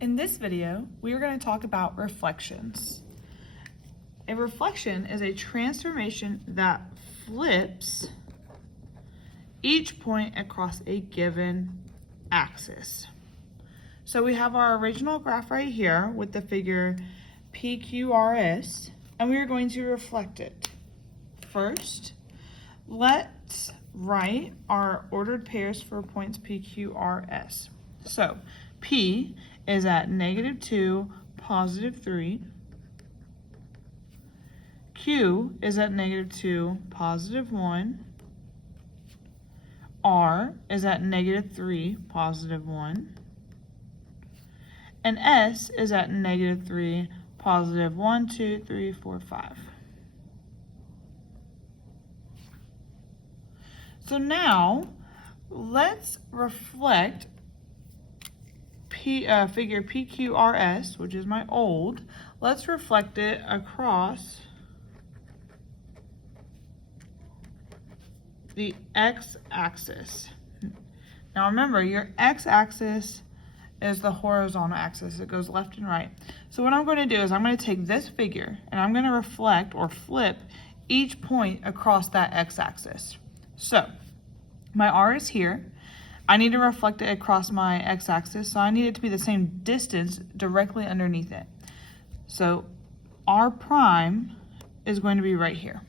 In this video, we are going to talk about reflections. A reflection is a transformation that flips each point across a given axis. So we have our original graph right here with the figure PQRS, and we are going to reflect it. First, let's write our ordered pairs for points PQRS. So P is at -2, +3. Q is at -2, +1. R is at -3, +1. And S is at -3, +1, 2, 3, 4, 5. So now, let's reflect figure PQRS, which is my old. Let's reflect it across the x-axis. Now remember, your x-axis is the horizontal axis. It goes left and right. So what I'm going to do is I'm going to take this figure and I'm going to reflect or flip each point across that x-axis. So my R is here. I need to reflect it across my x-axis, so I need it to be the same distance directly underneath it. So R prime is going to be right here.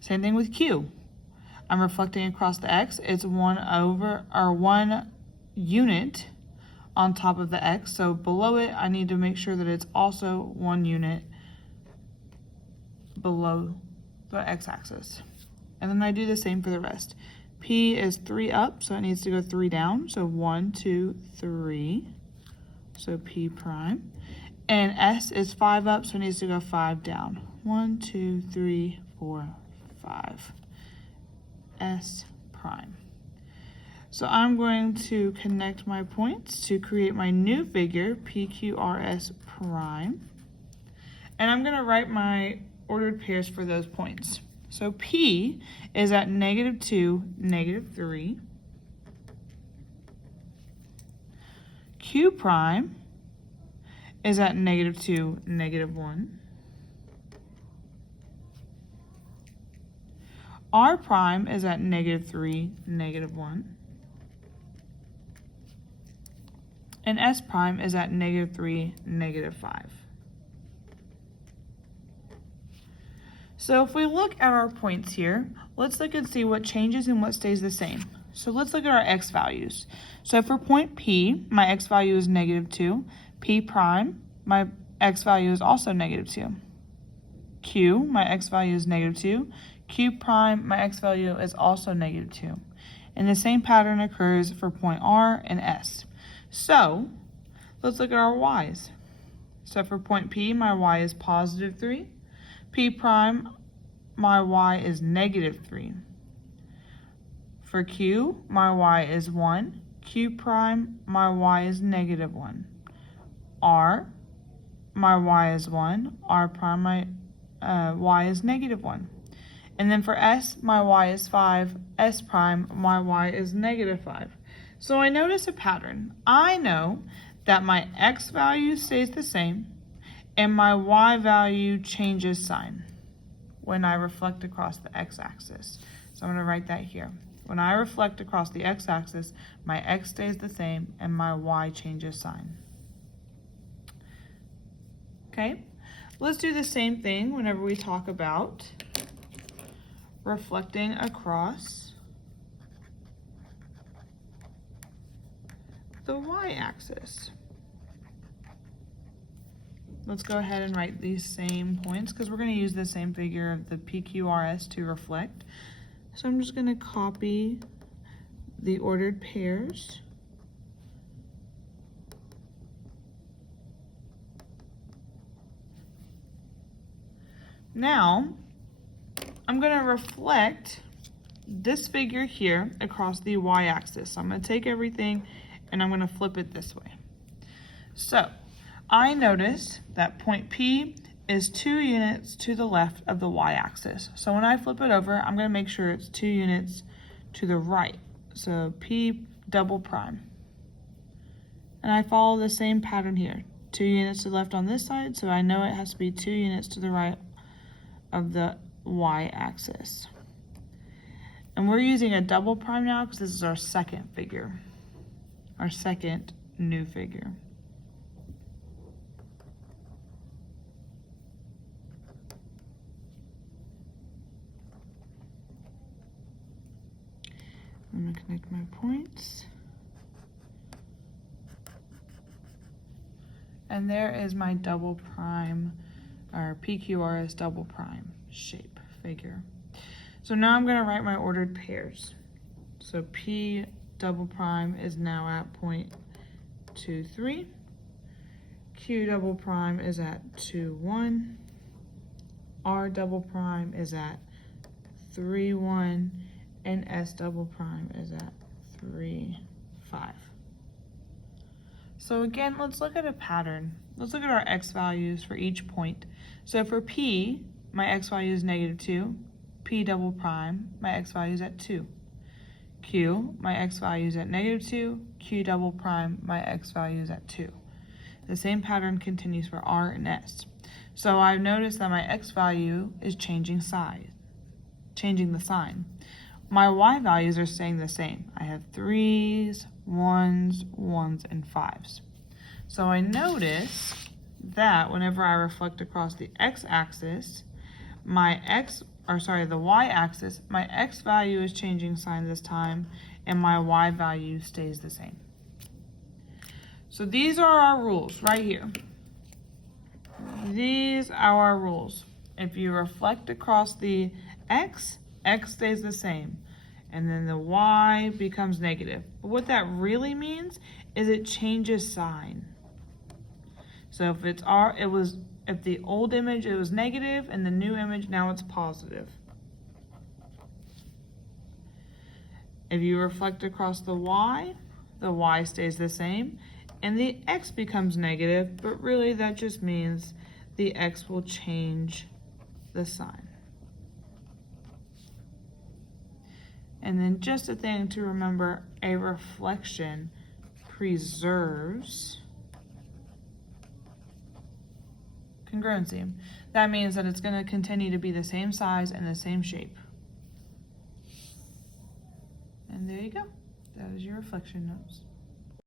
Same thing with Q. I'm reflecting across the x. It's 1 unit on top of the x. So below it, I need to make sure that it's also 1 unit below the x-axis. And then I do the same for the rest. P is 3 up, so it needs to go 3 down. So 1, 2, 3. So P prime. And S is 5 up, so it needs to go 5 down. 1, 2, 3, 4, 5. S prime. So I'm going to connect my points to create my new figure, PQRS prime. And I'm going to write my ordered pairs for those points. So P is at -2, -3. Q prime is at -2, -1. R prime is at -3, -1. And S prime is at -3, -5. So if we look at our points here, let's look and see what changes and what stays the same. So let's look at our x values. So for point P, my x value is -2. P prime, my x value is also -2. Q, my x value is -2. Q prime, my x value is also -2. And the same pattern occurs for point R and S. So let's look at our y's. So for point P, my y is +3. P prime, my y is -3. For Q, my y is 1. Q prime, my y is -1. R, my y is 1. R prime, my y is -1. And then for S, my y is 5. S prime, my y is -5. So I notice a pattern. I know that my x value stays the same and my y value changes sign when I reflect across the x-axis. So I'm going to write that here. When I reflect across the x-axis, my x stays the same and my y changes sign. Okay, let's do the same thing whenever we talk about reflecting across the y-axis. Let's go ahead and write these same points because we're going to use the same figure of the PQRS to reflect. So I'm just going to copy the ordered pairs. Now, I'm going to reflect this figure here across the y-axis. So I'm going to take everything and I'm going to flip it this way. So I notice that point P is 2 units to the left of the y-axis. So when I flip it over, I'm going to make sure it's 2 units to the right. So P double prime. And I follow the same pattern here. 2 units to the left on this side, so I know it has to be 2 units to the right of the y-axis. And we're using a double prime now because this is our second figure, our second new figure. I'm going to connect my points. And there is my double prime, or PQRS double prime shape figure. So now I'm going to write my ordered pairs. So P double prime is now at 0.23. Q double prime is at 2,1. R double prime is at 3,1. And S double prime is at 3,5. So again, let's look at a pattern. Let's look at our x values for each point. So for P, my x value is -2. P double prime, my x value is at 2. Q, my x value is at -2. Q double prime, my x value is at 2. The same pattern continues for R and S. So I've noticed that my x value is changing the sign. My y values are staying the same. I have 3s, 1s, 1s, and 5s. So I notice that whenever I reflect across the x-axis, the y-axis, my x value is changing sign this time, and my y value stays the same. So these are our rules right here. These are our rules. If you reflect across the x stays the same, and then the y becomes negative. But what that really means is it changes sign. So if if the old image it was negative, and the new image now it's positive. If you reflect across the y stays the same, and the x becomes negative, but really that just means the x will change the sign. And then just a thing to remember, a reflection preserves congruency. That means that it's going to continue to be the same size and the same shape. And there you go. That is your reflection notes.